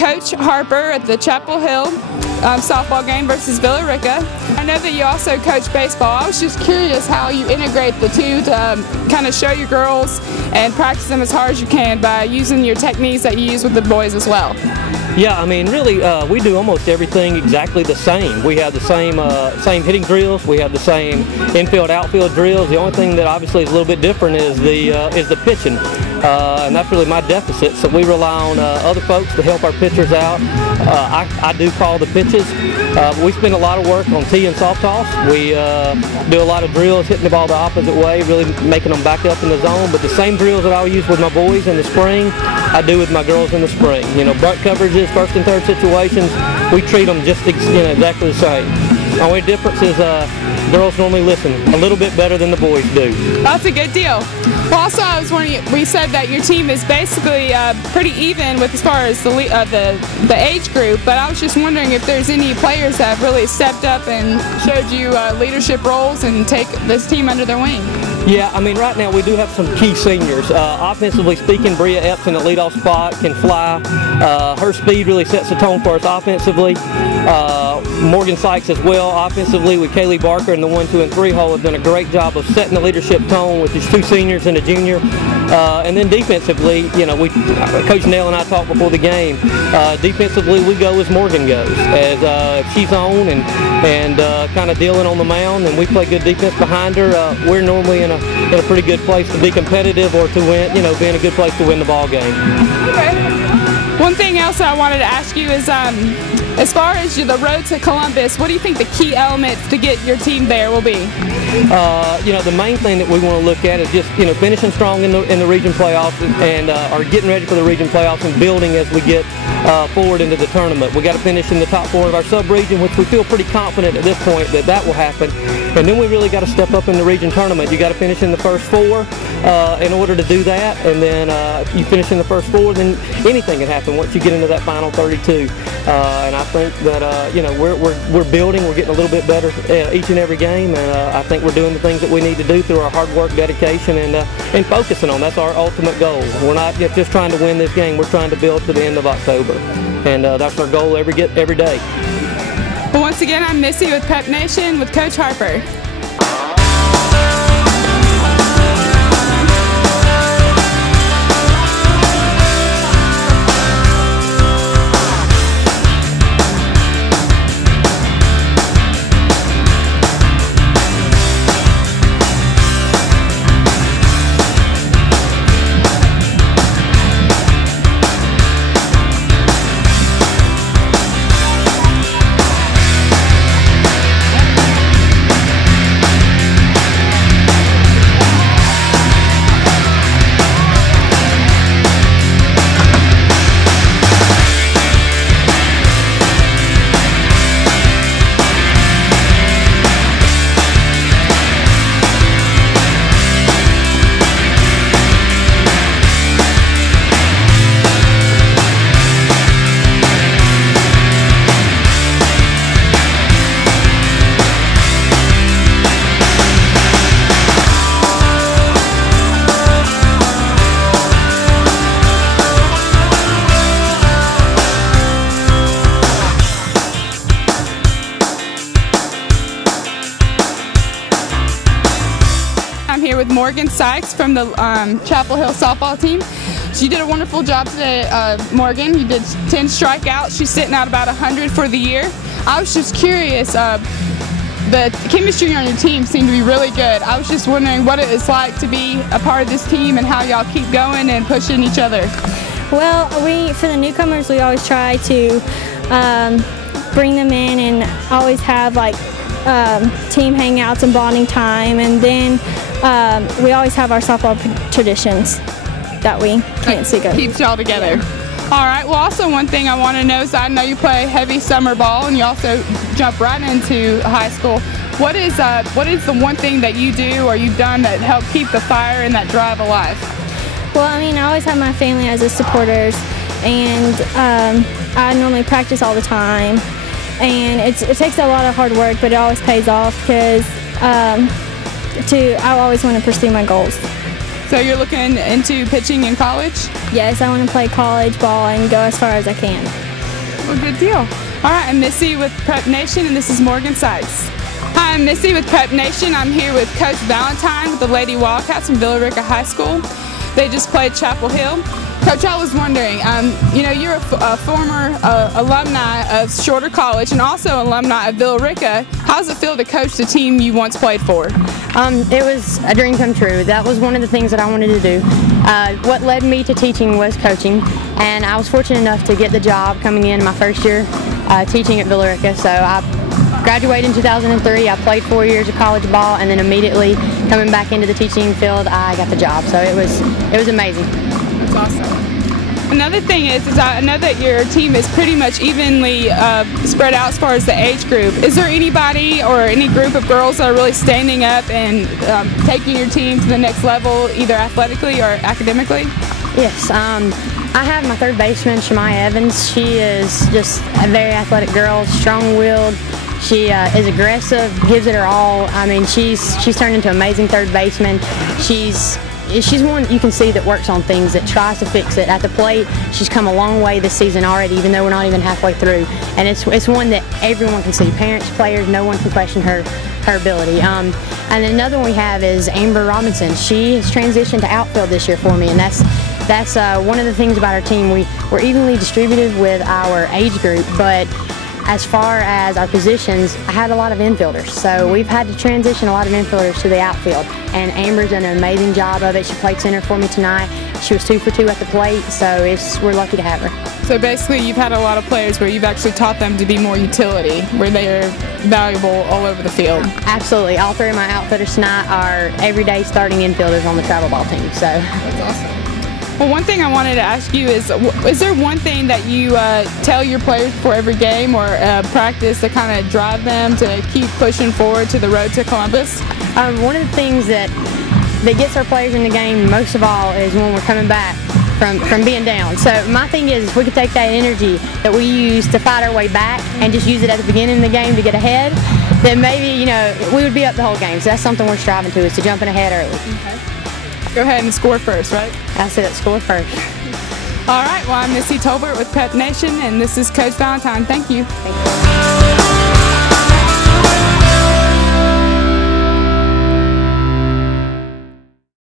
Coach Harper at the Chapel Hill softball game versus Rica. I know that you also coach baseball. I was just curious how you integrate the two to kind of show your girls and practice them as hard as you can by using your techniques that you use with the boys as well. Yeah, I mean, really, we do almost everything exactly the same. We have the same hitting drills. We have the same infield, outfield drills. The only thing that obviously is a little bit different is the pitching, and that's really my deficit. So we rely on other folks to help our pitchers out. I do call the pitches. We spend a lot of work on tee and soft toss. We do a lot of drills, hitting the ball the opposite way, really making them back up in the zone. But the same drills that I'll use with my boys in the spring, I do with my girls in the spring. You know, bunt coverages, first and third situations, we treat them just exactly the same. The only difference is girls normally listen a little bit better than the boys do. That's a good deal. Well, also I was wondering, we said that your team is basically pretty even with as far as the age group, but I was just wondering if there's any players that have really stepped up and showed you leadership roles and take this team under their wing. Yeah, I mean, right now we do have some key seniors. Offensively speaking, Bria Epps in the leadoff spot can fly. Her speed really sets the tone for us offensively. Morgan Sykes as well offensively with Kaylee Barker in the 1, 2, and 3 hole have done a great job of setting the leadership tone with these two seniors and a junior. And then defensively, you know, Coach Nell and I talked before the game. Defensively, we go as Morgan goes, as she's on and kind of dealing on the mound, and we play good defense behind her. We're normally in a pretty good place to be competitive or to win, you know, be in a good place to win the ball game. Okay. One thing else I wanted to ask you is, as far as the road to Columbus, what do you think the key elements to get your team there will be? You know, the main thing that we want to look at is just, you know, finishing strong in the region playoffs and are getting ready for the region playoffs and building as we get forward into the tournament. We got to finish in the top 4 of our sub-region, which we feel pretty confident at this point that will happen. And then we really got to step up in the region tournament. You got to finish in the first 4 in order to do that, and then you finish in the first 4, then anything can happen once you get into that final 32. And I think that you know, we're building, we're getting a little bit better each and every game, and I think we're doing the things that we need to do through our hard work, dedication, and focusing on. That's our ultimate goal. We're not just trying to win this game. We're trying to build to the end of October, and that's our goal every day. Well, once again, I'm Missy with Pep Nation with Coach Harper. I'm here with Morgan Sykes from the Chapel Hill softball team. She did a wonderful job today, Morgan. You did 10 strikeouts. She's sitting at about 100 for the year. I was just curious, the chemistry on your team seemed to be really good. I was just wondering what it is like to be a part of this team and how y'all keep going and pushing each other. Well, for the newcomers, we always try to bring them in and always have like team hangouts and bonding time, and then we always have our softball traditions that we can't see go. Keeps y'all together. Yeah. All right. Well, also one thing I want to know is I know you play heavy summer ball and you also jump right into high school. What is the one thing that you do or you've done that help keep the fire and that drive alive? Well, I mean, I always have my family as a supporters, and I normally practice all the time, and it takes a lot of hard work, but it always pays off because I always want to pursue my goals. So you're looking into pitching in college? Yes, I want to play college ball and go as far as I can. Well, good deal. All right, I'm Missy with Prep Nation, and this is Morgan Sykes. Hi, I'm Missy with Prep Nation. I'm here with Coach Valentine with the Lady Wildcats from Rica High School. They just played Chapel Hill. Coach, I was wondering, you know, you're a former alumni of Shorter College and also alumni of Rica. How does it feel to coach the team you once played for? It was a dream come true. That was one of the things that I wanted to do. What led me to teaching was coaching, and I was fortunate enough to get the job coming in my first year teaching at Rica. So I graduated in 2003. I played 4 years of college ball, and then immediately coming back into the teaching field, I got the job. So it was amazing. That's awesome. Another thing is I know that your team is pretty much evenly spread out as far as the age group. Is there anybody or any group of girls that are really standing up and taking your team to the next level, either athletically or academically? Yes. I have my third baseman, Shemai Evans. She is just a very athletic girl, strong-willed. She is aggressive, gives it her all. I mean, she's turned into an amazing third baseman. She's one you can see that works on things, that tries to fix it. At the plate, she's come a long way this season already, even though we're not even halfway through. And it's one that everyone can see, parents, players, no one can question her ability. And another one we have is Amber Robinson. She has transitioned to outfield this year for me, and that's one of the things about our team. We're evenly distributed with our age group, but as far as our positions, I had a lot of infielders, so we've had to transition a lot of infielders to the outfield, and Amber's done an amazing job of it. She played center for me tonight. She was 2 for 2 at the plate, so we're lucky to have her. So basically you've had a lot of players where you've actually taught them to be more utility, where they are valuable all over the field. Absolutely. All 3 of my outfielders tonight are everyday starting infielders on the travel ball team. So that's awesome. Well, one thing I wanted to ask you is there one thing that you tell your players before every game or practice to kind of drive them to keep pushing forward to the road to Columbus? One of the things that gets our players in the game most of all is when we're coming back from being down. So my thing is, if we could take that energy that we use to fight our way back and just use it at the beginning of the game to get ahead, then maybe, you know, we would be up the whole game. So that's something we're striving to, is to jumping ahead early. Okay. Go ahead and score first, right? That's it, score first. All right, well, I'm Missy Tolbert with Prep Nation, and this is Coach Valentine. Thank you. Thank you.